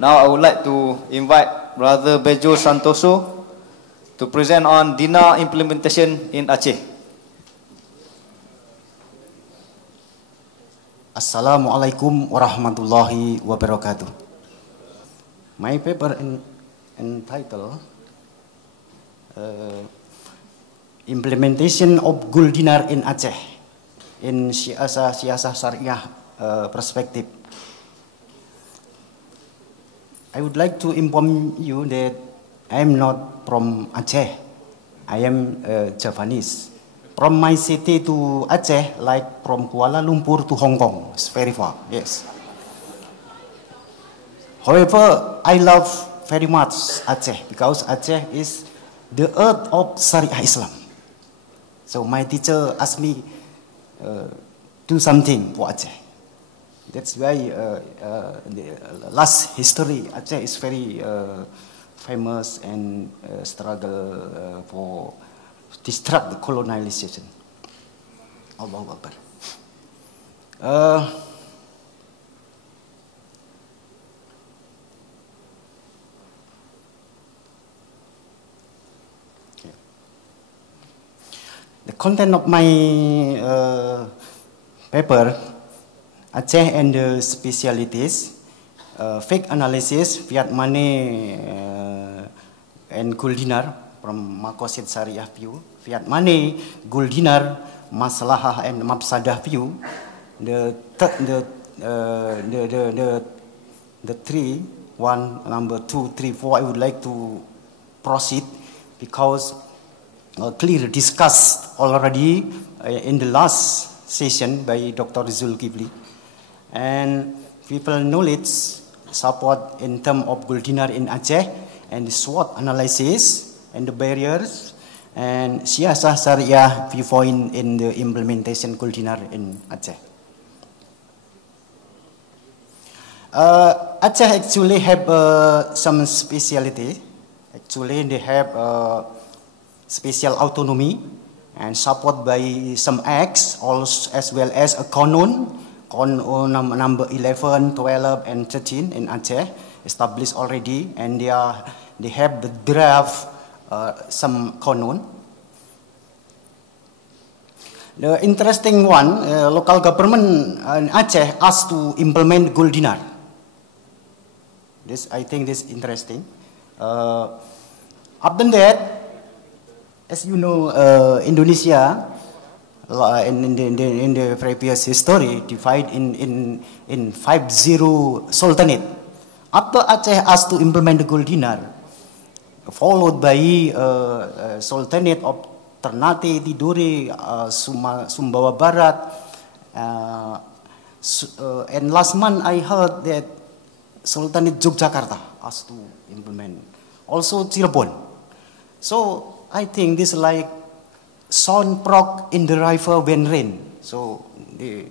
Now I would like to invite Brother Bejo Santoso to present on DINA implementation in Aceh. Assalamualaikum warahmatullahi wabarakatuh. My paper entitled Implementation of Gul Dinar in Aceh in Siasah Syariah Perspective. I would like to inform you that I am not from Aceh. I am Javanese. From my city to Aceh, like from Kuala Lumpur to Hong Kong, it's very far, yes. However, I love very much Aceh because Aceh is the earth of Syariah Islam. So my teacher asked me do something for Aceh. That's why the last history, Aceh is very famous and struggle for disrupt the colonization. Allahu Akbar. The content of my paper, Aceh and the specialities, fake analysis, fiat money and Gul Dinar from Maqasid Syariah view, fiat money, Gul Dinar, maslahah and mafsadah view, the three, number 2, 3, 4, I would like to proceed because clearly discussed already in the last session by Dr. Zulkifli. And people knowledge support in terms of Gul Dinar in Aceh and the SWOT analysis and the barriers and Siasah Syariah viewpoint in the implementation Gul Dinar in Aceh. Aceh actually have some speciality. Actually, they have special autonomy and support by some acts, also as well as a Qanun number 11, 12, and 13 in Aceh, established already, and they have the draft some Qanun. The interesting one, local government in Aceh asked to implement Gul Dinar. I think this is interesting. Other than that, as you know, Indonesia in the previous history divided in 50 sultanate. After Aceh asked to implement the Gul Dinar, followed by sultanate of Ternate, Tidore, Sumbawa Barat, and last month I heard that Sultanate Yogyakarta asked to implement. Also Cirebon. So I think this is like sound prog in the river when rain. So they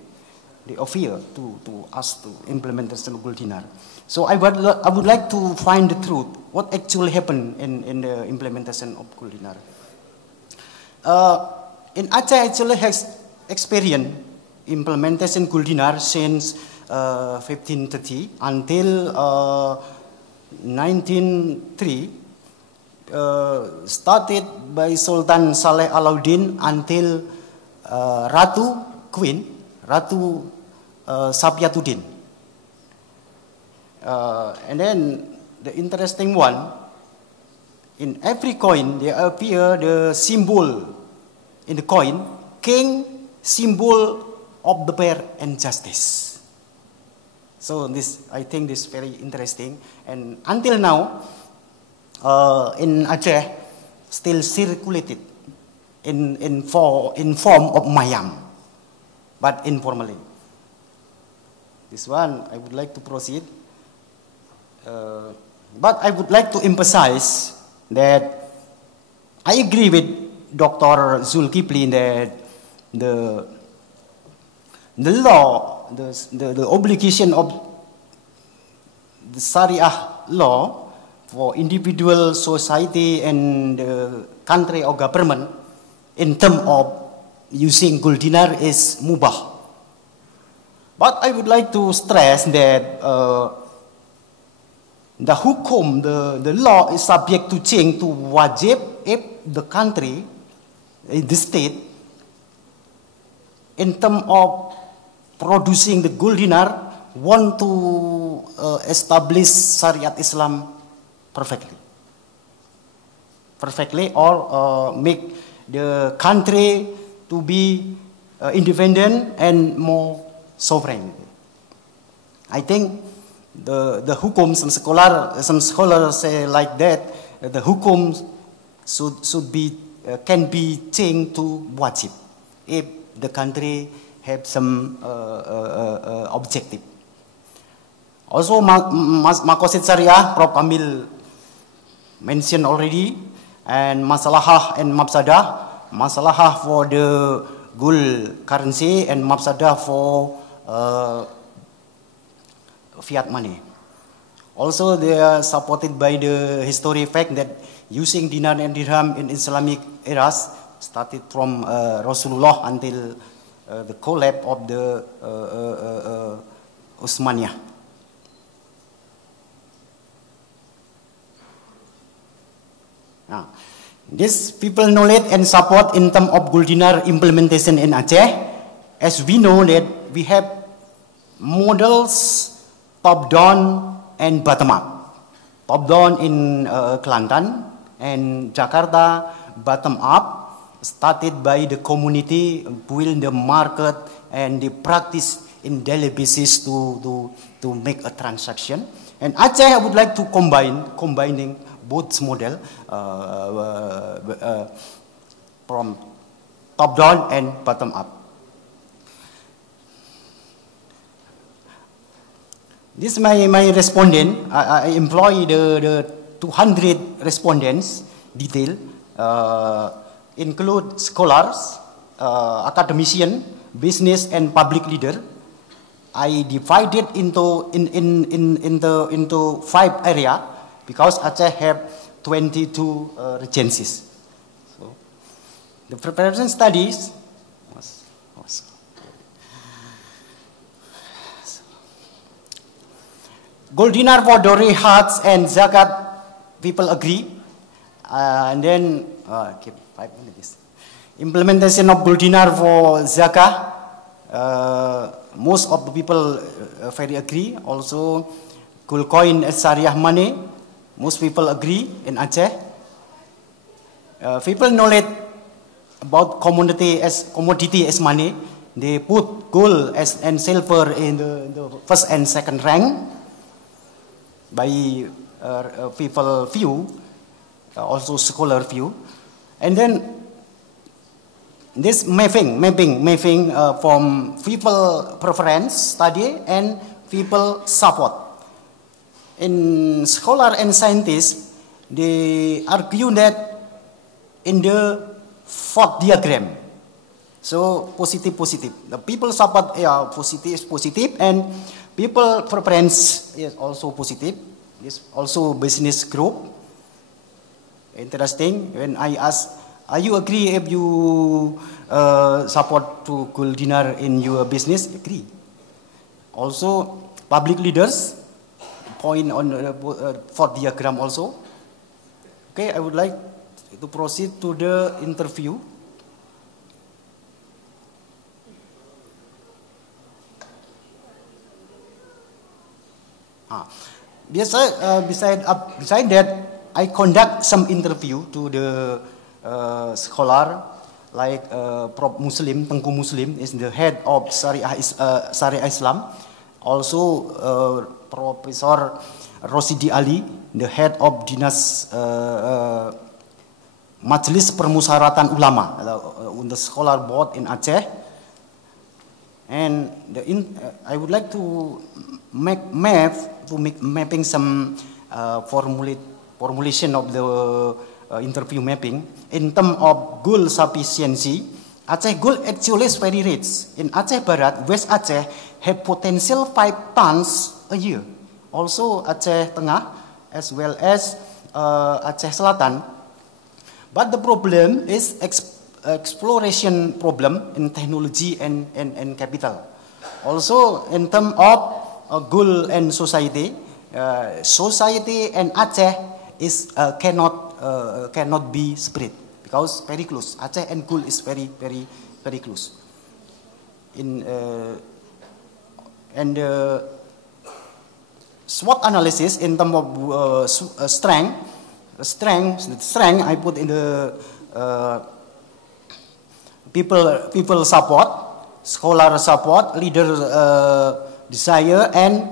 offer to us to implement the Gul Dinar. So I would like to find the truth. What actually happened in the implementation of Gul Dinar. In Aceh actually has experienced implementation Gul Dinar since 1530 until 1903. Started by Sultan Saleh Alauddin until Ratu Sapiatuddin. And then the interesting one, in every coin there appear the symbol in the coin, king, symbol of the fair and justice. So this, I think this is very interesting, and until now in Aceh still circulated in form of mayam, but informally. This one I would like to proceed, but I would like to emphasize that I agree with Dr. Zulkifli that the law, the obligation of the Sharia law for individual, society, and the country or government in terms of using Gul Dinar is mubah. But I would like to stress that the hukum, the law is subject to change to wajib if the country, the state, in terms of producing the gold dinar, want to establish Syariat Islam perfectly. Or make the country to be independent and more sovereign. I think the hukum, some scholars say like that, the hukum should be can be changed to wajib if the country have some objective. Also, Maqasid Syariah, Prof. Kamil mentioned already, and masalahah and mafsadah. Masalahah for the gold currency and mafsadah for fiat money. Also, they are supported by the history fact that using dinar and dirham in Islamic eras started from Rasulullah until the collapse of the Utsmaniyah. Now, this people knowledge and support in terms of gold dinar implementation in Aceh, as we know that we have models top down and bottom up. Top down in Kelantan and Jakarta, bottom up, started by the community, build the market and the practice in daily basis to make a transaction. And Aceh, I would like to combining both model from top down and bottom up. This is my respondent. I employ the 200 respondents detail, include scholars, academician, business and public leader. I divided into 5 area because Aceh have 22 regencies. So the preparation studies was gold dinar for dowry hajj and zakat, people agree. And then, keep 5 minutes. Implementation of gold dinar for zakah, most of the people very agree. Also, gold coin as Syariah money, most people agree in Aceh. People knowledge about commodity as money. They put gold and silver in the first and second rank. By people view, also scholar view, and then this mapping from people preference study and people support. In scholar and scientists, they argue that in the 4th diagram, so positive. The people support positive, and people preference is also positive. This also business group. Interesting. When I ask, are you agree if you support to gold dinar in your business? Agree. Also, public leaders point on 4th diagram also. Okay, I would like to proceed to the interview. Beside that, I conduct some interview to the scholar like Prof. Muslim, Tengku Muslim is the head of Syariah Islam. Also, Professor Rosidi Ali, the head of Dinas Majelis Permusyawaratan Ulama, the scholar board in Aceh. And I would like to make mapping some formulation of the interview mapping in terms of gold sufficiency. Aceh gold actually is very rich. In Aceh Barat, West Aceh have potential 5 tons a year. Also Aceh Tengah as well as Aceh Selatan. But the problem is exploration problem in technology and capital. Also in terms of gold and society, society and Aceh is cannot be separate because very close. Aceh and Gul is very close. And SWOT analysis in terms of strength I put in the people support, scholar support, leader desire, and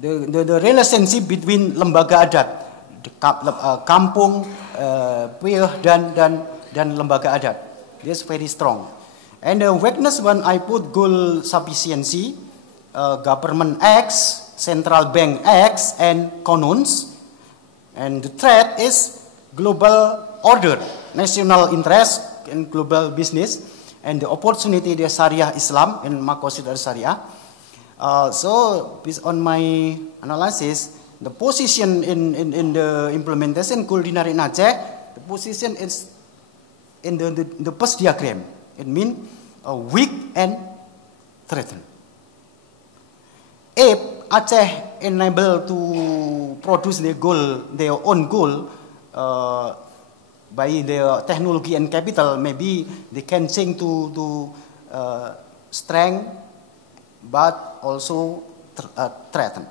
the relationship between lembaga adat, kampung, piyah dan lembaga adat. This is very strong. And the weakness one I put goal sufficiency, government acts, central bank acts, and canons. And the threat is global order, national interest, and global business, and the opportunity the Sharia Islam and Maqasid al-Sharia. So based on my analysis, the position in the implementation goal dinar in Aceh, the position is in the first diagram. It means weak and threatened. If Aceh enable to produce their own goal by their technology and capital, maybe they can change to strength, but also threaten.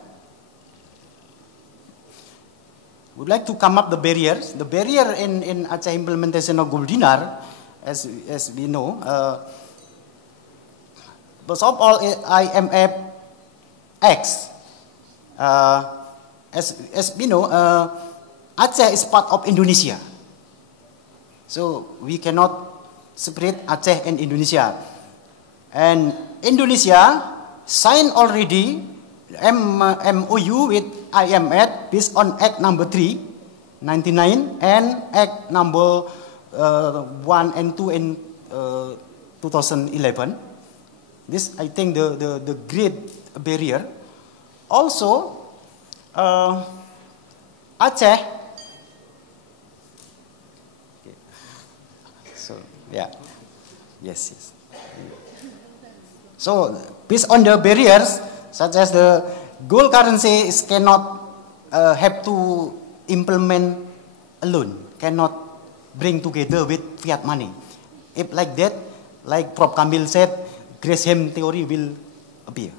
Would like to come up the barriers. The barrier in Aceh implementation of gold dinar, as we know, first of all, IMF X. As we know, Aceh is part of Indonesia, so we cannot separate Aceh and Indonesia. And Indonesia signed already MOU with IMF based on Act number 3, 99, and Act number 1 and 2 in 2011. This, I think, the great barrier. Also, Aceh. So yeah, yes. So based on the barriers, such as the gold currency is cannot have to implement alone, cannot bring together with fiat money. If like that, like Prof. Kamil said, Gresham theory will appear.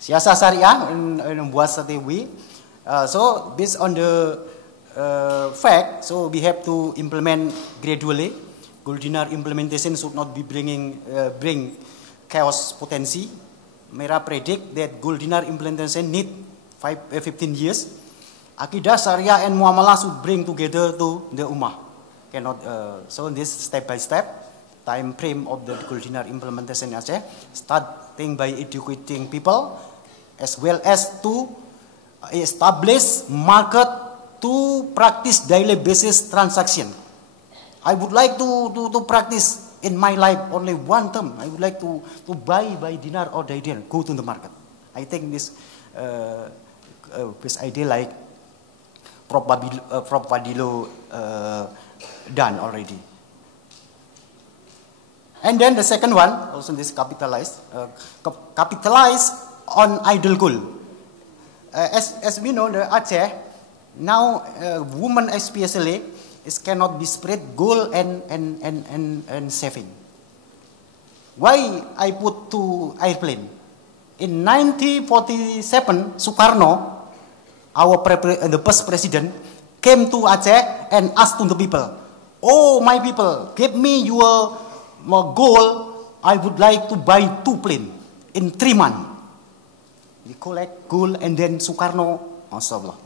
Siasat Syariah membuat strategi. So based on the fact, so we have to implement gradually. Gold dinar implementation should not be bring chaos potency. Mera predict that gold dinar implementation need 15 years. Akidah, Syariah, and Muamalah should bring together to the Ummah. Cannot. So this step by step time frame of the gold dinar implementation in Aceh, starting by educating people, as well as to establish market to practice daily basis transaction. I would like to practice in my life only one term. I would like to buy dinar or dinar, go to the market. I think this idea like Prof. Fadilo done already. And then the second one, also this capitalize on idle gold. As we know, the Aceh now women especially is cannot be spread gold and saving. Why I put to airplane? In 1947, Sukarno, the first president, came to Aceh and asked to the people, "Oh, my people, give me your gold. I would like to buy 2 planes in 3 months." We collect gold and then Sukarno, mashallah,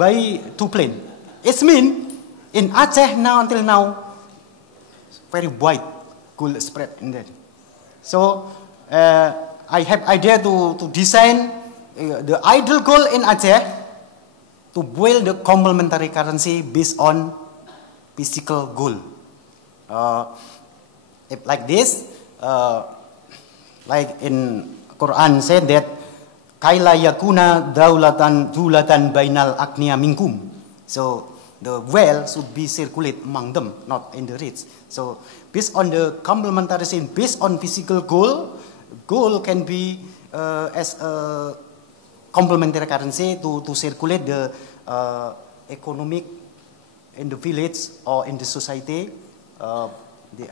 buy 2 planes. It means in Aceh now until now, very wide gold spread in there. So I have idea to design the idle gold in Aceh to build the complementary currency based on physical gold. If like this, like in Quran said that kaila yakuna dulatan bainal agniya minkum. So the wealth should be circulate among them, not in the rich. So based on the complementarity, based on physical gold can be as a complementary currency to circulate the economic in the village or in the society.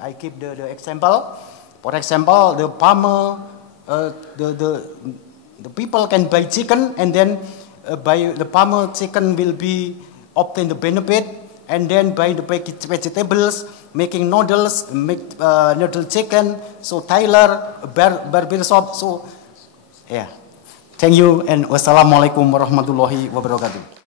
I give the example. For example, the farmer, the people can buy chicken, and then by the farmer chicken will be obtain the benefit, and then buy the vegetables, making noodles, make noodle chicken, so tailor, barber shop. So yeah, thank you, and wassalamualaikum warahmatullahi wabarakatuh.